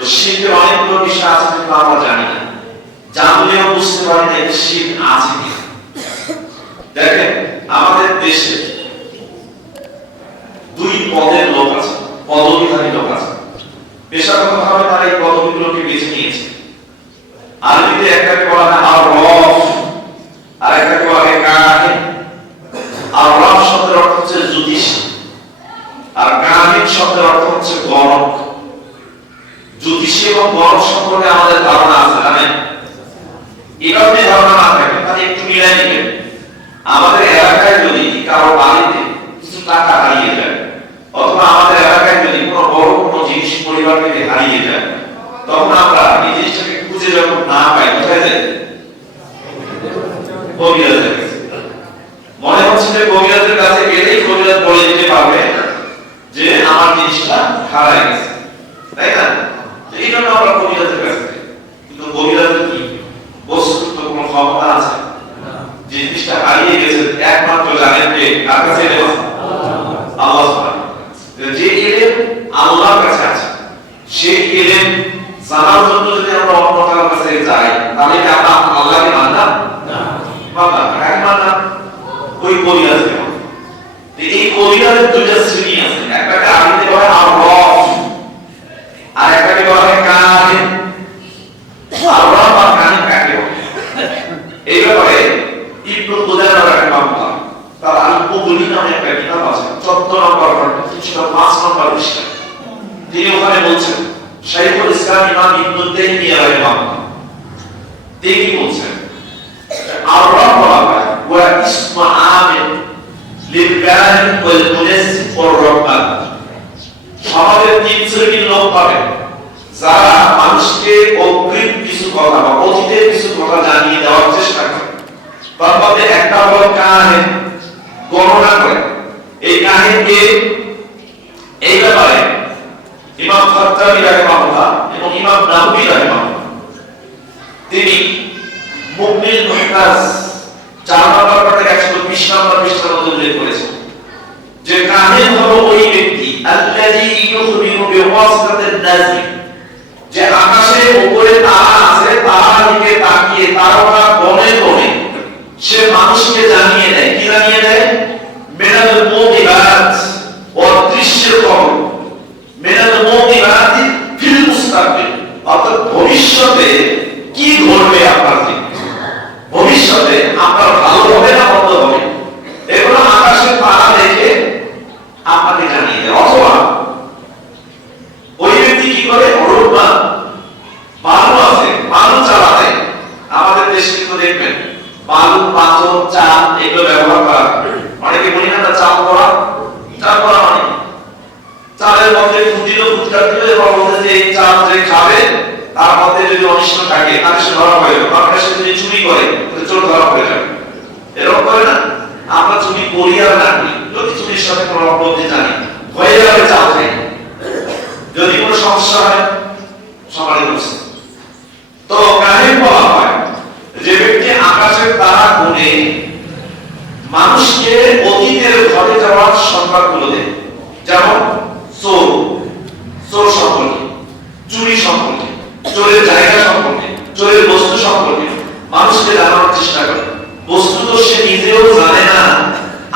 তো শিল্পের অনেকগুলো বিষয় আছে কিন্তু আমরা জানি না, জানলেও বুঝতে পারি না যে শিল্প আছে কি। দেখেন আমাদের দেশে দুই পদের লোক আছে, পদবীধারী লোক আছে, পেশাগতভাবে তারা এই পদবীগুলোকে বেছে নিয়েছে। আরবিতে একটাকে বলা হয় আর-রফ, আর একটাকে বলা হয় কাহিন। আর-রফ শব্দের অর্থ হচ্ছে জ্যোতিষী, আর কাহিন শব্দের অর্থ হচ্ছে গণক। জ্যোতিষী এবং গণক সম্পর্কে আমাদের ধারণা আছে, জানেন? এটা যদি ধারণা না থাকে তাহলে একটু মিলাই নেবেন। আমাদের এলাকায় যদি কারো বাড়িতে কিছু টাকা হারিয়ে যায়, অথবা আমাদের এলাকায় যদি কোনো বড় কোনো জিনিস পরিবার থেকে হারিয়ে যায়, তখন আমরা এই জিনিসটাকে খুঁজে যখন না পাই, কোথায় যাই? কবিরাজের কাছে। মনে হচ্ছে যে কবিরাজের কাছে গেলেই কবিরাজ বলে দিতে পারবে যে আমার জিনিসটা হারায় গেছে, তাই না? এই জন্য আমরা কবিরাজের কাছে যাই। কিন্তু কবিরাজের কি বস্তুত কোনো ক্ষমতা আছে? যে জিনিসটা হারিয়ে গেছে একমাত্র জানেন কে? কার কাছে? আল্লাহ সুবহানাহু ওয়া তাআলা। যে ইলম আল্লাহর কাছে আছে, সেই ইলম জানার জন্য যদি আমরা অন্য কারোর কাছে যাই, তাহলে কি আমরা আল্লাহকে মানলাম? না, মানলাম না। কাকে মানলাম? ওই কবিরাজকে মানলাম। এই কবিরাজের দুইটা শ্রেণী আছে, একটাকে আরবিতে বলা হয় আর-রফ, আর একটাকে বলা হয় কাহিন। আর-রফ আর কাহিন কাকে বলে? এই ব্যাপারে ইবনে কুদায়মা রাহিমাহুল্লাহ তার আল-কুবুলি নামে একটা কিতাব আছে, 14 নম্বর খণ্ড 5 নম্বর পৃষ্ঠা। তিনি ওখানে বলছেন, শাইখুল ইসলাম ইমাম ইবনে তাইমিয়া রাহিমাহুল্লাহ তিনি বলছেন, আর-রফ বলা হয় ওয়া ইসমু আমিল লিল কাহিন ওয়াল মুনাসসিব ওয়ার রাব্বান। সমাজের তিন শ্রেণীর লোক পাবেন যারা মানুষকে অগ্রিম কিছু কথা বা অতীতের কিছু কথা জানিয়ে দেওয়ার চেষ্টা করে। তার মধ্যে একটা হলো কাহিন, গণনা করে। এই কাহিনকে এই ব্যাপারে ইমাম খাত্তাবী রাহিমাহুল্লাহ এবং ইমাম নাওয়ী রাহিমাহুল্লাহ তিনি মুগনিল মুহতাজ 4 নম্বর খণ্ডের 120 নম্বর পৃষ্ঠার মধ্যে উল্লেখ করেছেন যে কাহিন হলো ওই ব্যক্তি আল্লাযী ইউখবিরু বিওয়াসিতাতিন নাজম, যে আকাশের উপরে তারা আছে, তারার দিকে তাকিয়ে তারকা গণে গণে সে মানুষকে জানিয়ে দেয়। কি জানিয়ে দেয়? মিনাল মুগিবাত, অদৃশ্যের খবর। মিনাল মুগিবাত ফিল মুস্তাকবিল, অর্থাৎ ভবিষ্যতে কি ঘটবে আপনার জীবনে, ভবিষ্যতে আপনার ভালো হবে না মন্দ হবে, এগুলো আকাশের তারা দেখে আপনাকে জানিয়ে দেয়। অথবা ওই ব্যক্তি কি করে? রূপা বালু আছে, বালু চালা দেয়। আমাদের দেশে কিন্তু দেখবেন বালু, পাথর, চাল এগুলো ব্যবহার করা হয়। অনেকে বলি না চাল করা, চাল করা মানে চালের মধ্যে ফুটিলো, ফুটকার দিল এবং বলতে যে এই চাল যে খাবে তার মধ্যে যদি অনিষ্ট থাকে তাহলে সে ধরা পড়ে যাবে। কারণ সে যদি চুরি করে তাহলে চোর ধরা পড়ে যাবে। এরকম করে না? আমরা চুরি করি আর না করি, যদি চুরির সাথে কোনো অপরাধী জানি হয়ে যাবে চাল খাই, যদি কোনো সমস্যা হয় সমানে বলছে। তো কাহিন বলা হয় যে ব্যক্তি আকাশের তারা গুনে মানুষকে অতীতের ঘটে যাওয়ার সংবাদগুলো দেয়। যেমন চোর, চোর সম্পর্কে, চুরি সম্পর্কে, চোরের জায়গা সম্পর্কে, চোরের বস্তু সম্পর্কে মানুষকে জানানোর চেষ্টা করে। বস্তুত সে নিজেও জানে না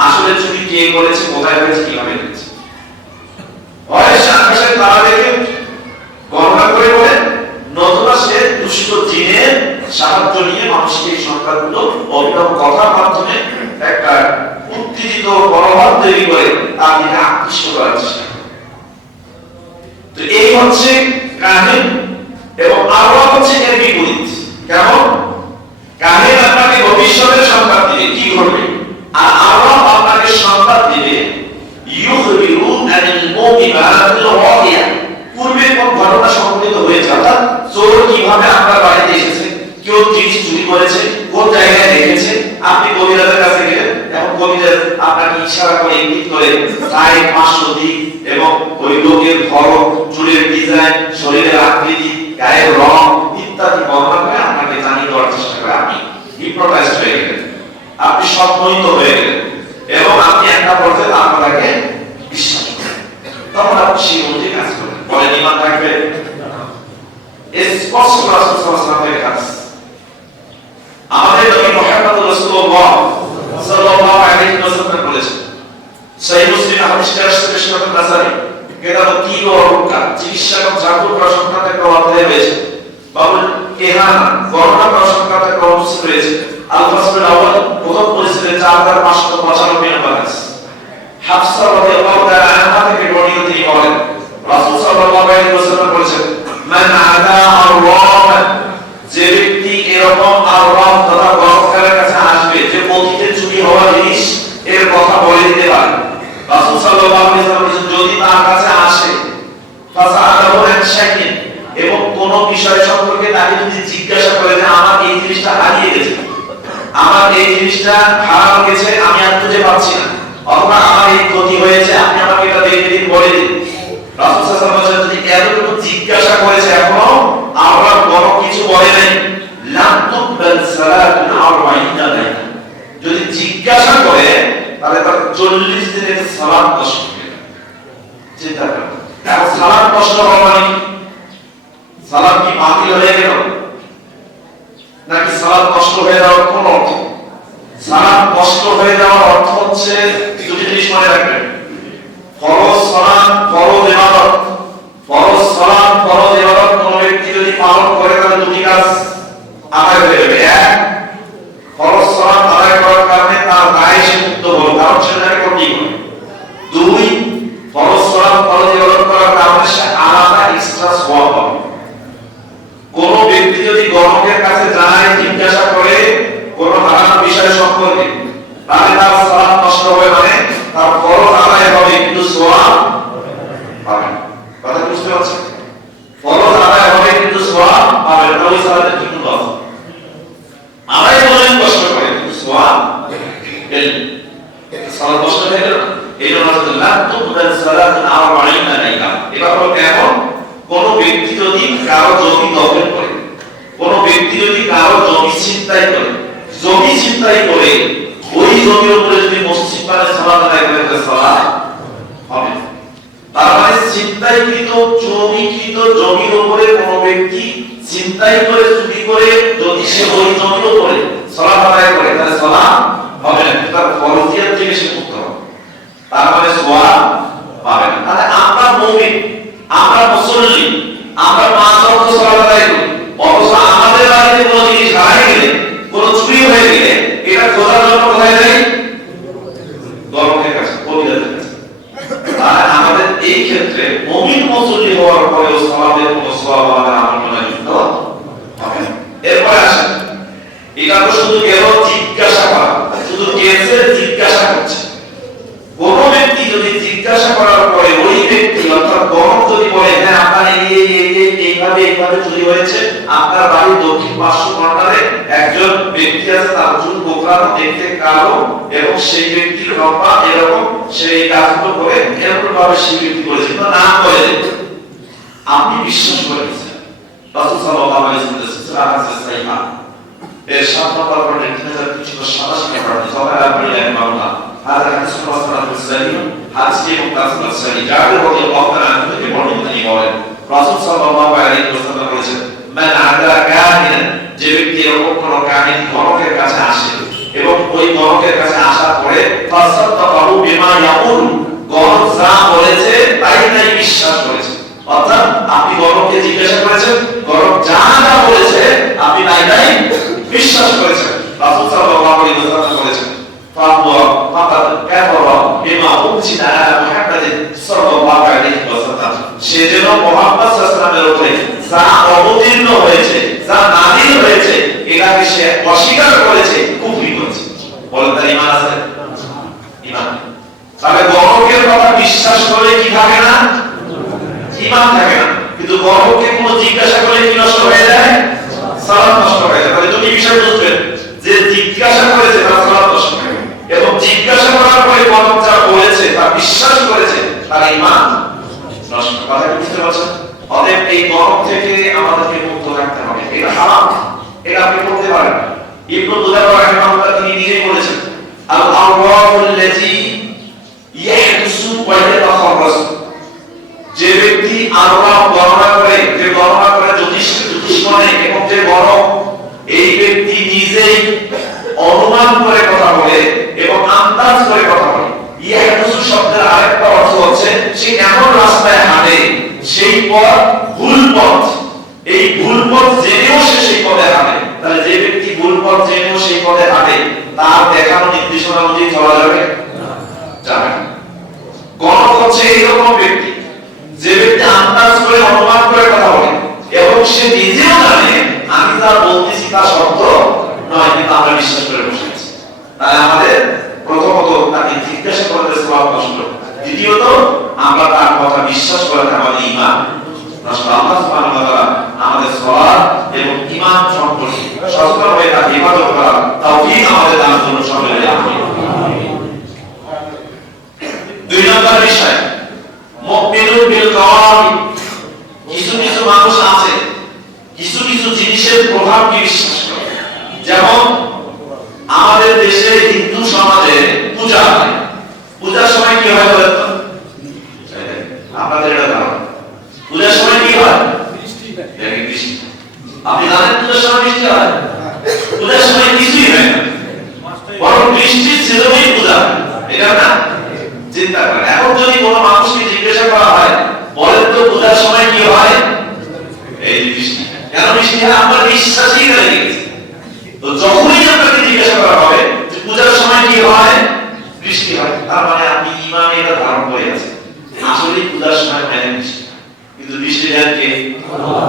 আসলে চুরি কে করেছে, কোথায় হয়েছে, কিভাবে হয়েছে। হয় সে আকাশের তারা দেখে গণনা করে বলে, নতুবা সে দুষ্ট জিনের সাহায্য নিয়ে মানুষকে এই সংখ্যাগুলো অভিনব কথার মাধ্যমে একটা উত্তেজিত মনোভাব তৈরি করে তার দিকে আকৃষ্ট করার চেষ্টা করে। তো এই হচ্ছে কাহিন। এবং আরো হচ্ছে এর বিপরীত। কেমন? কাহিন আপনাকে ভবিষ্যতের সংবাদ দিবে, কি ঘটবে, আর আরো আপনাকে সংবাদ দিবে ইউখবিরু আনিল মুগিবাতিল ওয়াকিয়া, পূর্বে কোন ঘটনা সংঘটিত হয়েছে, অর্থাৎ চোর কিভাবে আপনার বাড়িতে এসেছে, কেউ জিনিস চুরি করেছে, কোন জায়গায় রেখেছে। আপনি কবিরাজের কাছে গেলেন, এখন কবিরাজ আপনাকে ইশারা করে ইঙ্গিত করে তাই 500 দিক এবং ওই লোকের ধরন, চুলের ডিজাইন, শরীরের আকৃতি, গায়ের রং ইত্যাদি বর্ণনা করে আপনাকে জানিয়ে দেওয়ার চেষ্টা করে। আপনি হিপনোটাইজড হয়ে গেলেন, আপনি সম্মোহিত হয়ে গেলেন এবং আপনি একটা পর্যায়ে আপনাকে বিশ্বাস করেন। তখন আপনি সেই অনুযায়ী কাজ করেন। বলেন ঈমান থাকবে? স্পষ্ট রাসূল সাল্লাল্লাহু আলাইহি ওয়াসাল্লামের হাদিস। আমাদের নবী মুহাম্মদ রাসূলুল্লাহ সাল্লাল্লাহু আলাইহি ওয়াসাল্লাম বলেছেন, সহিহ মুসলিম হাদিসটা আসছে পেশকাতুন নাসারি কিতাব তিব ওয়া রুকা, চিকিৎসা এবং জাদু সংক্রান্ত একটা অধ্যায় রয়েছে। বাবুল কেহানা গণনা সংক্রান্ত একটা অনুচ্ছেদ রয়েছে। আল ফাসলুল আউয়াল প্রথম পরিচ্ছেদে 4595 নম্বর হাদিস। হাফসা রাদিয়াল্লাহু তাআলা আনহা থেকে বর্ণিত, তিনি বলেন রাসূল সাল্লাল্লাহু আলাইহি ওয়াসাল্লাম বলেছেন, মান আদা আররাফ, যে ব্যক্তি এরকম আররাফ তথা গণকের কাছে আসবে যে অতীতে চুরি হওয়া জিনিস এর কথা বলে দিতে পারে। রাসূল সাল্লাল্লাহু আলাইহি ওয়াসাল্লাম বলেছেন, যদি তার কাছে আসে ফাসাআলাহু আন শাইইন, এবং কোন বিষয় সম্পর্কে তাকে যদি জিজ্ঞাসা করে যে আমার এই জিনিসটা হারিয়ে গেছে, আমার এই জিনিসটা হারানো গেছে, আমি আর খুঁজে পাচ্ছি না, অথবা আমার এই ক্ষতি হয়েছে, আপনি আমাকে এটা দেখে দিন, বলে দিন। রাসূল সাল্লাল্লাহু আলাইহি ওয়াসাল্লাম যদি এতটুকু জিজ্ঞাসা করেছে এখনো আমরা বড় কিছু বলে নাই, লাম তুকবাল সালাতুন 40 লাইলা, যদি জিজ্ঞাসা করে তাহলে তার 40 দিনের সালাত নষ্ট হয়ে যাবে। চিন্তা করুন, এখন সালাত নষ্ট হওয়া মানে সালাত কি বাতিল হয়ে গেল, নাকি সালাত নষ্ট হয়ে যাওয়ার কোন অর্থ? সালাত নষ্ট হয়ে যাওয়ার অর্থ হচ্ছে দুটি জিনিস মনে রাখবেন, ফরজ সালাত, ফরজ ইবাদত। ফরজ সালাত, ফরজ ইবাদত কোন ব্যক্তি যদি পালন করে তাহলে দুটি কাজ আদায় হয়ে যাবে। এক, ফরজ সালাত আদায় করার কারণে তার দায় সে মুক্ত হলো, কারণ সে তাকে করতেই হবে। দুই, ফরজ সালাত, ফরজ ইবাদত করার কারণে সে আলাদা এক্সট্রা সওয়াব পাবে। কোন ব্যক্তি যদি গণকের কাছে যায়, জিজ্ঞাসা করে কোন হারাম বিষয় সম্পর্কে, তাহলে তার সালাত নষ্ট হবে, মানে তার ফরজ আদায় হবে কিন্তু সওয়াব পাবে না। কথা বুঝতে পারছেন? ফরজ আদায় হবে কিন্তু সওয়াব পাবে না, ওই সালাতের কি কোনো আছে? আদায় বলেন কষ্ট করে কিন্তু সওয়াব পেল, সালাত নষ্ট হয়ে গেল। এই জন্য রাসূলুল্লাহ তুকবাল সালাতুন 40 লাইলা। এবার হলো কেমন, কোন ব্যক্তি যদি কারো জমি দখল করে, কোন ব্যক্তি যদি কারো জমি ছিনতাই করে, জমি ছিনতাই করে ওই জমির উপরে যদি মসজিদ বানায় সালাত আদায় করে তাহলে সালাত হবে না। তার মানে ছিনতাইকৃত জমির উপরে কোন ব্যক্তি ছিনতাই করে, চুরি করে যদি সে ওই জমির উপরে সালাত আদায় করে তাহলে সালাত হবে না, তার ফরজিয়াত থেকে সে মুক্ত হবে, তার মানে সওয়াব পাবে না। তাহলে আমরা মুমিন, আমরা মুসল্লি, আমরা 5 ওয়াক্ত সালাত আদায় করি, অথচ আমাদের বাড়িতে কোনো জিনিস হারিয়ে গেলে, কোনো চুরি হয়ে গেলে এটা খোঁজার জন্য কোথায় যাই? গণকের কাছে, কবিরাজের কাছে। আর আমাদের এই ক্ষেত্রে মুমিন মুসল্লি হওয়ার পরেও সালাতের কোনো সওয়াব আমাদের আমলনামায় যুক্ত হবে না। এরপরে আসেন, এটা তো শুধু গেল জিজ্ঞাসা করা, শুধু কেসে জিজ্ঞাসা করছে। কোন ব্যক্তি যদি জিজ্ঞাসা করার পরে ওই ব্যক্তি অর্থাৎ গণক যদি বলে হ্যাঁ আপনার এইভাবে চুরি হয়েছে, আপনার বাড়ির দক্ষিণ পার্শ্ব কর্নারে একজন ব্যক্তি আছে, তার চুল কোকড়ানো, দেখতে কালো, এবং সেই ব্যক্তির লম্বা এরকম, সেই কাজগুলো করে এরকম ভাবে সেই ব্যক্তি করেছে, কিন্তু নাম বলে দেন, আপনি বিশ্বাস করে নিয়েছেন। রাসূল সাল্লাল্লাহু আলাইহি ওয়াসাল্লাম এর 7 নম্বর পয়েন্টে 3387 নম্বর সবাই আপনি মামলা هذا حديث مسند السليم حديث متصل السليم جابر رضي الله تعالى عنه থেকে বর্ণিত, তিনি বলেন রাসূল সাল্লাল্লাহু আলাইহি ওয়াসাল্লাম বলেছেন, মান আদা কাহিনা, যে ব্যক্তি এরকম কোন কাহিনী গণকের কাছে আসে এবং ওই গণকের কাছে আসার পরে ফাসাদাকাহু বিমা ইয়াকুল, গণক যা বলেছে তাই বিশ্বাস করেছে। অর্থাৎ আপনি গণককে জিজ্ঞাসা করেছেন, গণক যা বলেছে আপনি তাই বিশ্বাস করেছেন। রাসূল সাল্লাল্লাহু আলাইহি ওয়াসাল্লাম বলেছেন, ফাহুয়া ফাকাদ কাফারা বিমা উনজিলা আলা মুহাম্মাদিন সাল্লাল্লাহু আলাইহি ওয়াসাল্লাম, সে যেন মুহাম্মদ সাল্লাল্লাহু আলাইহি ওয়াসাল্লামের উপরে যা অবতীর্ণ হয়েছে, যা নাযিল হয়েছে, এটাকে সে অস্বীকার করেছে, কুফরি করেছে। বলেন তার ঈমান আছে? ঈমান। তাহলে গণকের কথা বিশ্বাস করলে কি থাকে না? ঈমান থাকে না। কিন্তু গণককে কোনো জিজ্ঞাসা করলে কি নষ্ট হয়ে যায়? সালাত নষ্ট হয়ে যায়। তাহলে দুটি বিষয় বুঝবেন, যে জিজ্ঞাসা করেছে তার সালাত নষ্ট হয়ে যায়, এবং জিজ্ঞাসা করার পরে গণক যা বলেছে তা বিশ্বাস করেছে, তার ঈমান নষ্ট। কথা বুঝতে পারছেন? অতএব এই গণক থেকে আমাদেরকে মুক্ত থাকতে হবে। এটা হারাম, এটা আপনি করতে পারেন। ইবনে দুলাইব রাহিমাহুল্লাহ তিনি নিজেই বলেছেন, আল আরওয়াফুল্লাতী ইয়াহসু ওয়া ইয়াতাখাররাসু, যে ব্যক্তি আরওয়াফ গণনা করে, যে গণনা করে জ্যোতিষ পথ ভুল পথ, এই ভুল পথ জেনেও সে সেই পথে হাঁটে, তাহলে যে ব্যক্তি ভুল পথ জেনেও সেই পথে হাঁটে তার দেখানো নির্দেশনা অনুযায়ী চলা যাবে যাবে না। গণক হচ্ছে এইরকম ব্যক্তি যে ব্যক্তি আন্দাজ করে অনুমান করে কথা বলে এবং সে নিজেও জানে আমি যা বলতেছি তা সত্য নয়, কিন্তু আমরা বিশ্বাস করে বসে আছি। তাই আমাদের প্রথমত তাকে জিজ্ঞাসা করতে সওয়াব নষ্ট, দ্বিতীয়ত আমরা তার কথা বিশ্বাস করতে আমাদের ঈমান নষ্ট। আল্লাহ সুবহানাহু ওয়া তাআলা আমাদের সওয়াব এবং ঈমান সম্পর্কে সচেতন হয়ে তাকে ইবাদত করার তৌফিক আমাদের দান করুন সকলে আমিন। দুই নম্বর বিষয় মুমিনুন বিল গাওয়াইব। কিছু কিছু মানুষ আছে কিছু কিছু জিনিসের প্রভাবকে বিশ্বাস করে, যেমন আমাদের দেশে হিন্দু সমাজে পূজা হয়, পূজার সময় কি হয় বলেন তো? আপনাদের এটা ধারণা, পূজার সময় কি হয়? বৃষ্টি। আপনি জানেন পূজার সময় বৃষ্টি হয়? পূজার সময় কিছুই হয় না, বরং বৃষ্টির ছিলই পূজা, এটা না? চিন্তা করেন, এখন যদি কোনো মানুষকে জিজ্ঞাসা করা হয় বলেন তো পূজার সময় কি হয়? এই বৃষ্টি। কেন বৃষ্টি হয়? আপনার বিশ্বাসই হয়ে গেছে। তো যখনই আপনাকে জিজ্ঞাসা করা হবে যে পূজার সময় কি হয়? বৃষ্টি হয়, তার মানে আপনি ঈমানে এটা ধারণ করে আছেন আসলে পূজার সময় হয় বৃষ্টি, কিন্তু বৃষ্টি দেন কে? আল্লাহ।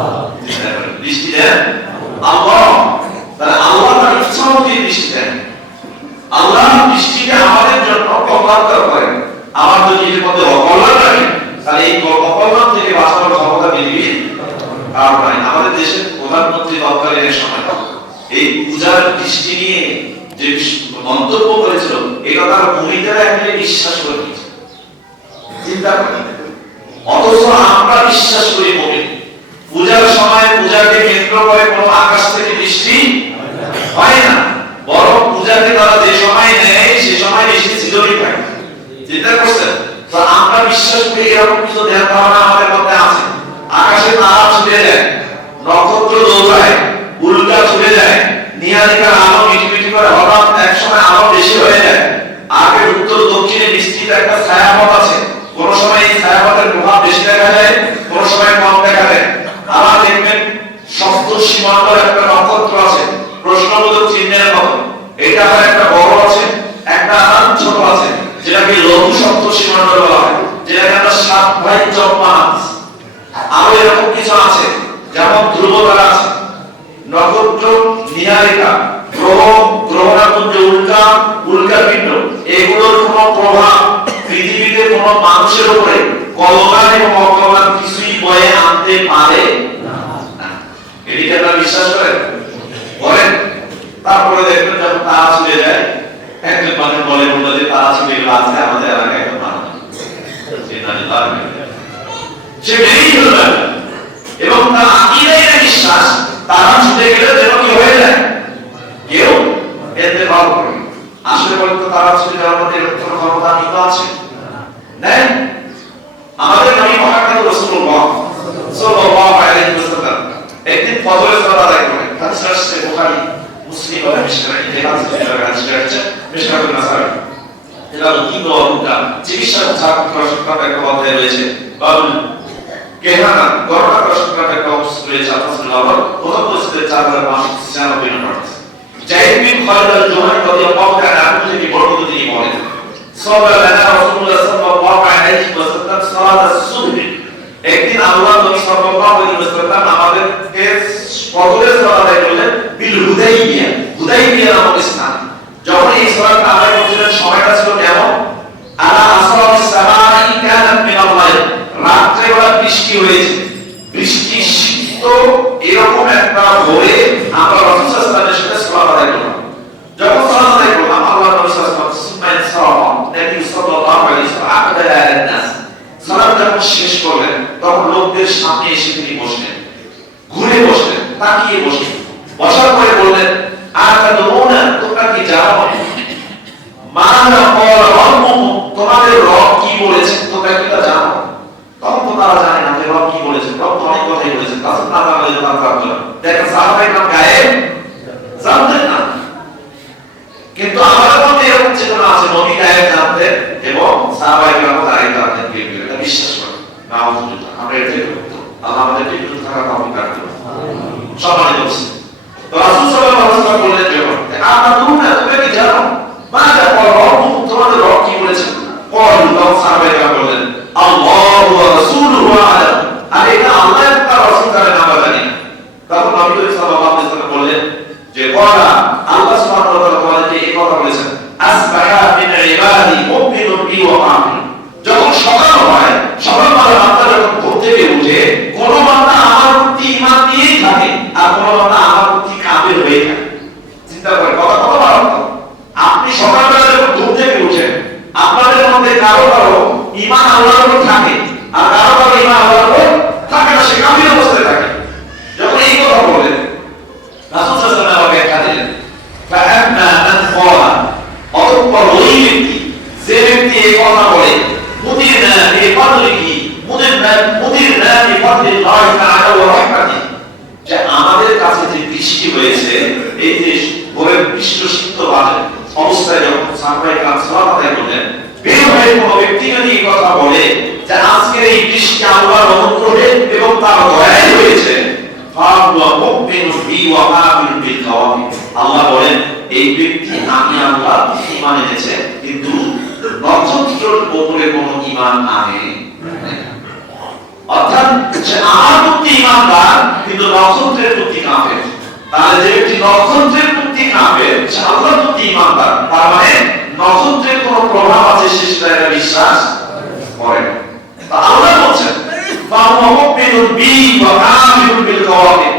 বৃষ্টি দেন আল্লাহ। তাহলে আল্লাহ তার ইচ্ছা মতো বৃষ্টি দেন। আল্লাহ বৃষ্টিকে আমাদের জন্য কল্যাণকর করেন। আমার যদি এর মধ্যে অকল্যাণ থাকে তাহলে এই অকল্যাণ থেকে বাঁচানোর ক্ষমতা পৃথিবীর কারণ নাই। আমাদের দেশের প্রধানমন্ত্রী তৎকালীন সময় এই পূজার বৃষ্টি নিয়ে যে মন্তব্য করেছিল এটা তার মুরিদেরা একেবারে বিশ্বাস করে নিয়েছে। চিন্তা করেন, অথচ আমরা বিশ্বাস করি মুমিন পূজার সময় পূজাকে কেন্দ্র করে কোনো আকাশ থেকে বৃষ্টি হয় না, বরং পূজাকে তারা যে সময় নেয় সে সময় বৃষ্টি ছিলই থাকে। চিন্তা করছেন? তো আমরা বিশ্বাস করি এরকম কিছু ধ্যান ধারণা আমাদের মধ্যে আছে। আকাশে তারা ছুটে যায়, নক্ষত্র দৌড়ায়, উল্কা ছুটে যায়, নিয়ারিকার আলো মিটমিটি করে হঠাৎ এক সময় আলো বেশি হয়ে যায়। আগে উত্তর দক্ষিণে বিস্তৃত একটা ছায়াপথ আছে, কোন সময় এই ছায়াপথের প্রভাব বেশি দেখা যায়, কোন সময় কম দেখা যায়। আবার দেখবেন সপ্তর্ষিমণ্ডল একটা নক্ষত্র আছে প্রশ্নবোধক চিহ্নের মতো, এটা আবার একটা বড় আছে একটা ছোট আছে, যেটাকে লঘু সপ্তর্ষিমণ্ডল বলা হয়, যেটাকে আমরা সাত ভাই চম্পাস। আরো এরকম কিছু আছে যেমন ধ্রুব তারা আছে, নক্ষত্র, নিহারিকা, গ্রহ, গ্রহণাপুঞ্জ, উল্কা, উল্কাপিণ্ড, এগুলোর কোনো প্রভাব পৃথিবীতে কোনো মানুষের উপরে কল্যাণ এবং অকল্যাণ কিছুই বয়ে আনতে পারে না। এটিকে আপনারা বিশ্বাস করেন? বলেন। তারপরে দেখবেন যখন তারা ছুটে যায়, একজন মানুষ বলে বললো যে তারা ছুটে গেল আজকে আমাদের এলাকায় একজন মানুষ সে বেরিয়ে গেল এবং তার আকিদায় এটা বিশ্বাস তারা ছুটে গেলে যেন কি হয়ে যায় কেউ এতে ভালো করে। আসলে বলতো তারা ছুটে যাওয়ার মধ্যে এরকম ক্ষমতা নিতে আছে নেন। আমাদের নবী মুহাম্মদ রাসূলুল্লাহ সাল্লাল্লাহু আলাইহি ওয়াসাল্লাম একদিন ফজরের সালাত আদায় করেন। হাদিস আছে বুখারী, মুসলিম এবং মিশকাত, এই হাদিস আছে মিশকাতুন নাসাই। এটা কি বলটা চিকিৎসা ছাত্র প্রশিক্ষণ একটা অধ্যায় রয়েছে, বাবুল কেহানা গণনা প্রশিক্ষণ একটা অংশ রয়েছে। আলহামদুলিল্লাহ প্রথম পরিস্থিতিতে 4596 নম্বর জায়েদ বিন খালিদ আল-জুহানি রাদিয়াল্লাহু তাআলা আনহু থেকে বর্ণিত, তিনি বলেন সাল্লাল্লাহু রাসূলুল্লাহ সাল্লাল্লাহু আলাইহি ওয়াসাল্লাম সালাত আস-সুবহ, একদিন আল্লাহ নবী সাল্লাল্লাহু আলাইহি ওয়াসাল্লাম আমাদেরকে ফজরের সালাত আদায় করলেন বিল হুদাইবিয়া, হুদাইবিয়া নামক স্থান। যখন এই সালাত আদায় করছিলেন সময়টা ছিল কেমন? আলা আসরাতিস সামাই কানাত মিনাল লাইল, রাত্রে বেলা বৃষ্টি হয়েছে, বৃষ্টি শীত এরকম একটা ভোরে আমরা রাসূল সাল্লাল্লাহু আলাইহি ওয়াসাল্লামের সাথে সালাত আদায় করলাম। যখন সালাত আদায় করলাম আল্লাহ নবী সাল্লাল্লাহু আলাইহি ওয়াসাল্লাম নবী সাল্লাল্লাহু আলাইহি ওয়াসাল্লাম আকদালা আন-নাস, সালাত যখন শেষ করলেন তখন লোকদের সামনে এসে তিনি বসলেন, ঘুরে বসলেন, তাকিয়ে বসলেন। বসার পরে বললেন আতাদুনা, তোমরা কি জানো মানা ক্বাল রাব্বুকুম, তোমাদের রব কি বলেছেন তোমরা কি তা জানো? তখন তো তারা জানে না যে রব কি বলেছেন। রব তো অনেক কথাই বলেছেন, রাসূল সাল্লাল্লাহু আলাইহি ওয়াসাল্লাম দেখেন সাহাবায়ে কেরাম গায়েব জানতেন না, কিন্তু আমাদের মধ্যে এরকম চেতনা আছে নবী গায়েব জানতেন এবং সাহাবায়ে কেরাম গায়েব জানতেন, এটা বিশ্বাস করেন। নাউযুবিল্লাহ, আমরা এটা করব। থাকার তৌফিক দান করুন। সম্মানিত উপস্থিতি, তো রাসূল সাল্লাল্লাহু আলাইহি ওয়াসাল্লাম বললেন যখন আমাদুনা তোমরা কি জানো মাযা ক্বালা তোমাদের রব কি বলেছেন? ক্বালু তখন সাহাবায়ে বললেন আল্লাহু ওয়া রাসূলুহু আ'লাম, আর এটা আল্লাহ এবং তার রাসূল জানেন আমরা জানি। তখন নবী করিম সাল্লাল্লাহু আলাইহি ওয়াসাল্লাম বললেন যে ক্বালা আল্লাহ সুবহানাহু ওয়া তাআলা বলেন যে এই কথা বলেছেন আসবাহা মিন ইবাদি মুমিনুন বি ওয়া কাফির। যখন সকাল হয় সকালবেলা বান্দা যখন ঘুম থেকে উঠে কোন বান্দা আমার প্রতি ঈমান নিয়েই থাকে আর কোন বান্দা আমার প্রতি কাফির হয়ে থাকে। চিন্তা করে কথা কত বড়। আপনি সকালবেলা যখন ঘুম থেকে উঠেন আপনাদের মধ্যে কারো কারো ঈমান আল্লাহর উপর থাকে আর কারো কারো ঈমান আল্লাহর উপর থাকে না, সে কাফির অবস্থায় থাকে। যখন এই কথা বলেন রাসূল সাল্লাল্লাহু আলাইহি ওয়াসাল্লাম ব্যাখ্যা দিলেন ফাআম্মা মান ক্বালা, অতঃপর ওই ব্যক্তি যে ব্যক্তি এই কথা বলে মুদিরনা বিফাদলিহি মুদিরনা বিফাদলিল্লাহ তাআলা ওয়া রাহমাতিহি, যে আমাদের কাছে যে বৃষ্টি হয়েছে এই যে ভোরের বৃষ্টি সিদ্ধ বাদে অবস্থায় যখন সাহাবায়ে কেরাম সালাত আদায় করলেন, বের হয়ে কোন ব্যক্তি যদি এই কথা বলে যে আজকের এই বৃষ্টি আল্লাহর অনুগ্রহে এবং তার দয়ায় হয়েছে, ফাহুয়া মুমিনুন বি ওয়া কাফিরুন বিল কাওয়াকিব, আল্লাহ বলেন এই ব্যক্তি আমি আল্লাহ ঈমান এনেছে কিন্তু নক্ষত্রের উপরে কোনো ঈমান আনে নাই। অর্থাৎ সে আমার প্রতি ঈমানদার কিন্তু নক্ষত্রের প্রতি কাফের। তাহলে যে ব্যক্তি নক্ষত্রের প্রতি কাফের সে আল্লাহর প্রতি ঈমানদার, তার মানে নক্ষত্রের কোনো প্রভাব আছে সে সেটা বিশ্বাস করে না। তা আল্লাহ বলছেন ফাহুয়া মুমিনুন বি ওয়া কাফিরুন বিল কাওয়াকিব,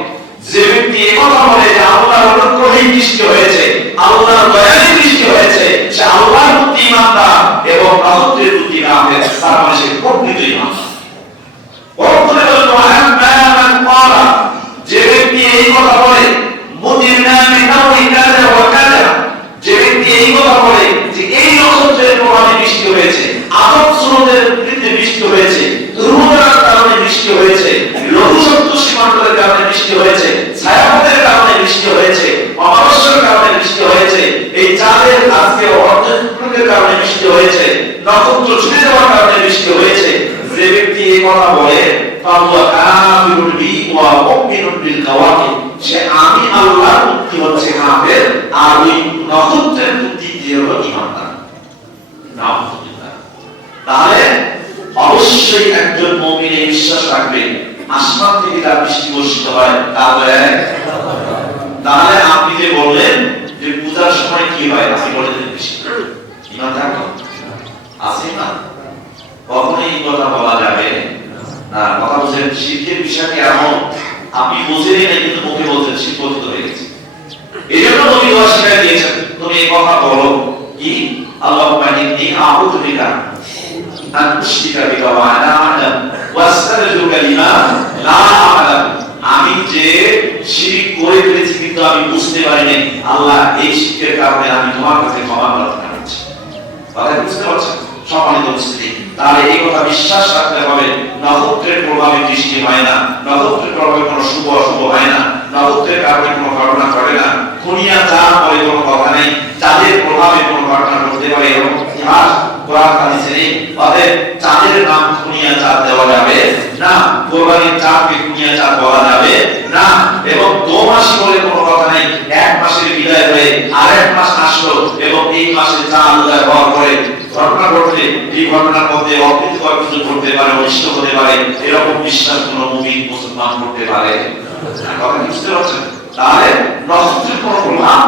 যে ব্যক্তি এই কথা বলে যে আল্লাহর অনুগ্রহে বৃষ্টি হয়েছে আল্লাহর দয়ায় বৃষ্টি হয়েছে সে আল্লাহর প্রতি ঈমানদার এবং নক্ষত্রের প্রতি কাফের, তার মানে সে প্রকৃত ঈমানদার। ওয়াকুল আম্মা মান ক্বালা, যে ব্যক্তি এই কথা বলে মুদিরনা বিনাউই কাযা ওয়া কাযা, যে ব্যক্তি এই কথা বলে যে এই নক্ষত্রের প্রভাবে বৃষ্টি হয়েছে, আদম সুরতের বৃদ্ধি বৃষ্টি হয়েছে, দুর্ঘটনার কারণে বৃষ্টি হয়েছে, লঘু শব্দ সীমান্তের কারণে বৃষ্টি হয়েছে, ছায়াপথের কারণে বৃষ্টি হয়েছে, অমাবস্যার কারণে বৃষ্টি হয়েছে, এই চাঁদের আজকে অর্ধের কারণে বৃষ্টি হয়েছে, নক্ষত্র ছুটে যাওয়ার কারণে বৃষ্টি হয়েছে, যে ব্যক্তি এই কথা বলে ফাহুয়া কাফিরুন বি ওয়া মুমিনুন বিল কাওয়াকিব, সে আমি আল্লাহর প্রতি হচ্ছে কাফের আর ওই নক্ষত্রের প্রতি দিয়ে হলো ঈমানদার। নাউযুবিল্লাহ। তাহলে অবশ্যই একজন মুমিন এই বিশ্বাস রাখবে আসমান থেকে তার বৃষ্টি বর্ষিত হয় তার দয়ায়। তাহলে আপনি যে বললেন যে পূজার সময় কি হয় আপনি বলে দিলেন বৃষ্টি, ঈমান থাকলো আছে না? কখনোই এই কথা বলা যাবে না। কথা বলছেন শিরকের বিষয়টি এমন আপনি বুঝেনই না কিন্তু মুখে বলছেন শিরক হয়ে গেছে। এই জন্য নবী দোয়া শিখাই দিয়েছেন তুমি এই কথা বলো কি আল্লাহুম্মা ইন্নী আউযু বিকা আন উশরিকা বিকা ওয়া আনা আ'লাম ওয়াস্তাগফিরুকা লিমা লা আ'লাম, আমি যে শিরক করে ফেলেছি কিন্তু আমি বুঝতে পারিনি, আল্লাহ এই শিরকের কারণে আমি তোমার কাছে ক্ষমা প্রার্থনা করছি। কথা বুঝতে পারছেন? সম্মানিত উপস্থিতি, তাহলে এই কথা বিশ্বাস রাখতে হবে নক্ষত্রের প্রভাবে বৃষ্টি হয় না, নক্ষত্রের প্রভাবে কোনো শুভ অশুভ হয় না, নক্ষত্রের কারণে কোনো ঘটনা ঘটে না, খুনিয়া চাঁদ বলে কোনো কথা নেই, চাঁদের প্রভাবে কোনো ঘটনা ঘটতে পারে এরকম ইতিহাস কোরআন হাদিসে নেই। অতএব চাঁদের নাম খুনিয়া চাঁদ দেওয়া যাবে না, কোরবানির চাঁদকে খুনিয়া চাঁদ বলা যাবে না, এবং দোমাসি বলে কোনো কথা নেই। এক মাসের বিদায় হয়ে আরেক মাস আসলো এবং এই মাসে চাঁদ উদয় হওয়ার পরে ঘটনা ঘটলে এই ঘটনার মধ্যে অপ্রীতিকর কিছু ঘটতে পারে, অনিষ্ট হতে পারে, এরকম বিশ্বাস কোন মুমিন মুসলমান করতে পারে? কথা বুঝতে পারছেন? তাহলে নক্ষত্রের কোনো প্রভাব